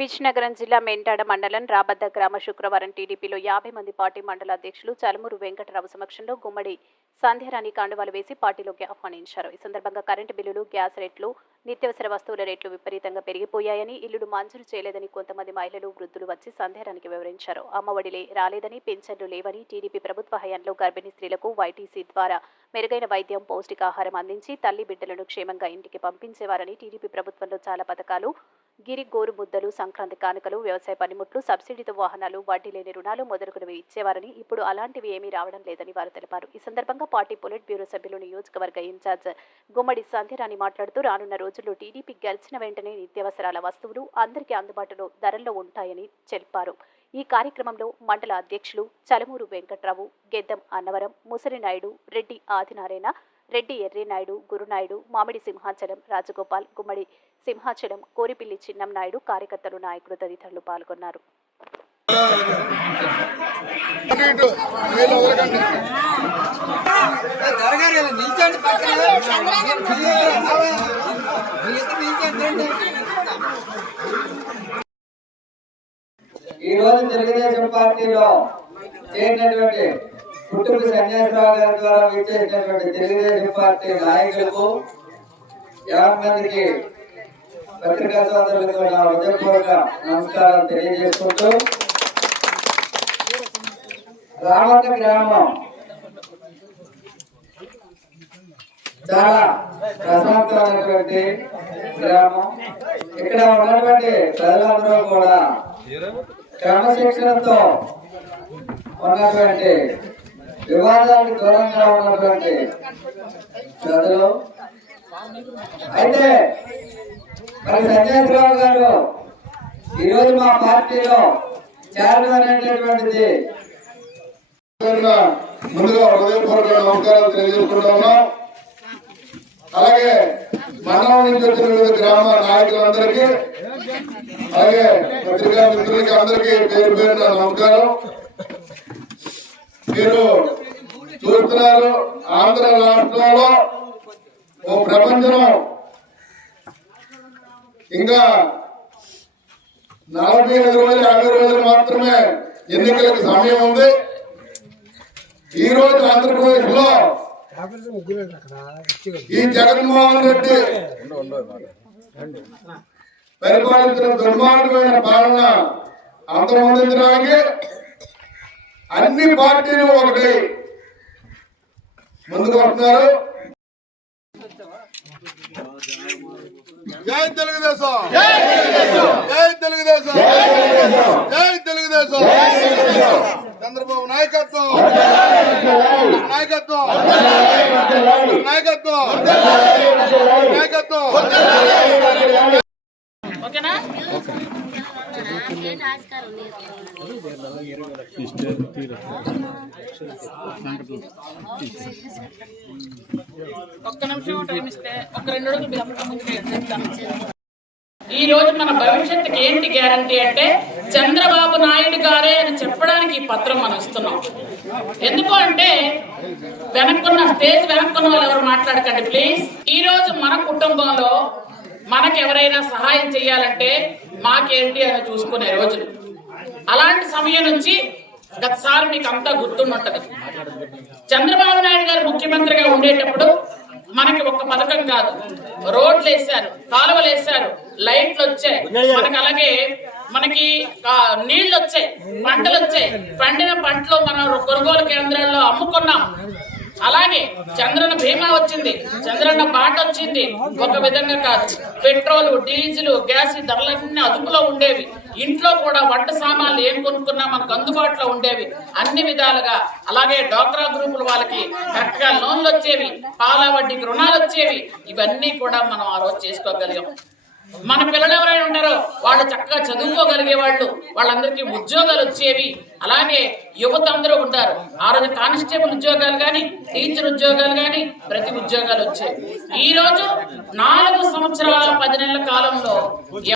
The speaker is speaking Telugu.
విజయనగరం జిల్లా మెంటాడ మండలం రాబద్ద గ్రామ శుక్రవారం టీడీపీలో యాభై మంది పార్టీ మండల అధ్యక్షులు చలమూరు వెంకటరావు సమక్షంలో గుమ్మడి సంధ్యారాణి కాండువాలు వేసి పార్టీలోకి ఆహ్వానించారు. ఈ సందర్భంగా కరెంటు బిల్లులు గ్యాస్ రేట్లు నిత్యావసర వస్తువుల రేట్లు విపరీతంగా పెరిగిపోయాయని ఇల్లులు మంజూరు చేయలేదని కొంతమంది మహిళలు వృద్ధులు వచ్చి సంధ్యారానికి వివరించారు. అమ్మ ఒడిలే రాలేదని పెన్షన్లు లేవని టీడీపీ ప్రభుత్వ హయాంలో గర్భిణీ స్త్రీలకు వైటీసీ ద్వారా మెరుగైన వైద్యం పౌష్టికాహారం అందించి తల్లి బిడ్డలను క్షేమంగా ఇంటికి పంపించేవారని టీడీపీ ప్రభుత్వంలో చాలా పథకాలు గిరి గోరు ముద్దలు సంక్రాంతి కానుకలు వ్యవసాయ పనిముట్లు సబ్సిడీతో వాహనాలు వడ్డీ లేని రుణాలు మొదలుగునవి ఇచ్చేవారని ఇప్పుడు అలాంటివి ఏమీ రావడం లేదని వారు తెలిపారు. ఈ సందర్భంగా పార్టీ పొలిట్ బ్యూరో సభ్యులు నియోజకవర్గ ఇన్ఛార్జ్ గుమ్మడి సంధ్యరాణి మాట్లాడుతూ రానున్న రోజుల్లో టీడీపీ గెలిచిన వెంటనే నిత్యావసరాల వస్తువులు అందరికీ అందుబాటులో ధరల్లో ఉంటాయని తెలిపారు ఈ కార్యక్రమంలో మండల అధ్యక్షులు చలమూరు వెంకట్రావు గెద్దం అన్నవరం ముసలినాయుడు రెడ్డి ఆదినారాయణ రెడ్డి ఎర్రినాయుడు గురునాయుడు మామిడి సింహాచలం రాజగోపాల్ గుమ్మడి సింహాచలం కోరిపిల్లి చిన్నం నాయుడు కార్యకర్తలు నాయకులు తదితరులు పాల్గొన్నారు. ఈ రోజు తెలుగుదేశం పార్టీలో చేరినటువంటి పుట్టుకు సన్యాసరావు గారి ద్వారా విచ్చేసినటువంటి తెలుగుదేశం పార్టీ నాయకులకు యాభై మందికి పత్రికా సోదరులకు నా హృదయపూర్వక నమస్కారం తెలియజేసుకుంటూ రామన్న గ్రామం చాలా ప్రశాంతమైనటువంటి గ్రామం. ఇక్కడ ఉన్నటువంటి ప్రజలందరూ కూడా క్రమశిక్షణతో ఉన్నటువంటి వివాదాలు దూరంగా ఉన్నటువంటి చదువు. అయితే మరి సంజయరావు గారు ఈరోజు మా పార్టీలో చేరడం అనేటటువంటిది ముందుగా హృదయపూర్వక నమస్కారాలు తెలియజేసుకుంటా ఉన్నాం. అలాగే మండలం నుంచి వచ్చిన వివిధ గ్రామ నాయకులందరికీ అలాగే పత్రికా మిత్రులకి అందరికీ పేరు పేరున నమస్కారం. మీరు చూస్తున్నారు ఆంధ్ర రాష్ట్రంలో ఓ ప్రపంచం ఇంకా నలభై ఐదు రోజులు యాభై రోజులు మాత్రమే ఎన్నికలకు సమయం ఉంది. ఈ రోజు ఆంధ్రప్రదేశ్లో ఈ జగన్మోహన్ రెడ్డి పరిపాలించిన దుర్మార్గమైన పాలన అంతమొందించడానికి అన్ని పార్టీలు ఒకటి ముందుకు వస్తున్నారు. జై తెలుగుదేశం. జై తెలుగుదేశం. జై తెలుగుదేశం. చంద్రబాబు నాయకత్వం. నాయకత్వం. నాయకత్వం. నాయకత్వం. ఓకేనా? ఒక్క నిమిషం టైం ఇస్తే ఒక రెండు రోజులు ముందుకు ఈ రోజు మన భవిష్యత్తుకి ఏంటి గ్యారంటీ అంటే చంద్రబాబు నాయుడు గారే అని చెప్పడానికి ఈ పత్రం మనం ఇస్తున్నాం ఎందుకు అంటే వెనక్కున్న స్టేజ్ వెనక్కున్న వాళ్ళు ఎవరు మాట్లాడకండి ప్లీజ్ ఈ రోజు మన కుటుంబంలో మనకు ఎవరైనా సహాయం చేయాలంటే మాకేంటి అని చూసుకునే రోజులు. అలాంటి సమయం నుంచి గతసారి మీకు అంతా గుర్తుండుంటది. చంద్రబాబు నాయుడు గారు ముఖ్యమంత్రిగా ఉండేటప్పుడు మనకి ఒక్క పథకం కాదు. రోడ్లు వేశారు కాలువలు వేశారు లైట్లు వచ్చాయి మనకి అలాగే మనకి నీళ్ళు వచ్చాయి పంటలు వచ్చాయి పండిన పంటలు మనం కొనుగోలు కేంద్రాల్లో అమ్ముకున్నాం. అలాగే చంద్రన్న బీమా వచ్చింది. చంద్రన్న బాట వచ్చింది. ఒక విధంగా కాదు. పెట్రోల్ డీజిల్ గ్యాస్ ధరలన్నీ అదుపులో ఉండేవి. ఇంట్లో కూడా వంట సామాన్లు ఏం కొనుక్కున్నా మనకు అందుబాటులో ఉండేవి. అన్ని విధాలుగా. అలాగే డోక్రా గ్రూపుల వాళ్ళకి కరెక్ట్గా లోన్లు వచ్చేవి. పాల వడ్డీకి రుణాలు వచ్చేవి. ఇవన్నీ కూడా మనం ఆ రోజు చేసుకోగలిగాం. మన పిల్లలు ఎవరైనా ఉంటారో వాళ్ళు చక్కగా చదువుకోగలిగే వాళ్ళు వాళ్ళందరికీ ఉద్యోగాలు వచ్చేవి. అలాగే యువత అందరూ ఉంటారు. ఆ రోజు కానిస్టేబుల్ ఉద్యోగాలు కానీ టీచర్ ఉద్యోగాలు కానీ ప్రతి ఉద్యోగాలు వచ్చేవి. ఈ రోజు నాలుగు సంవత్సరాల పది నెలల కాలంలో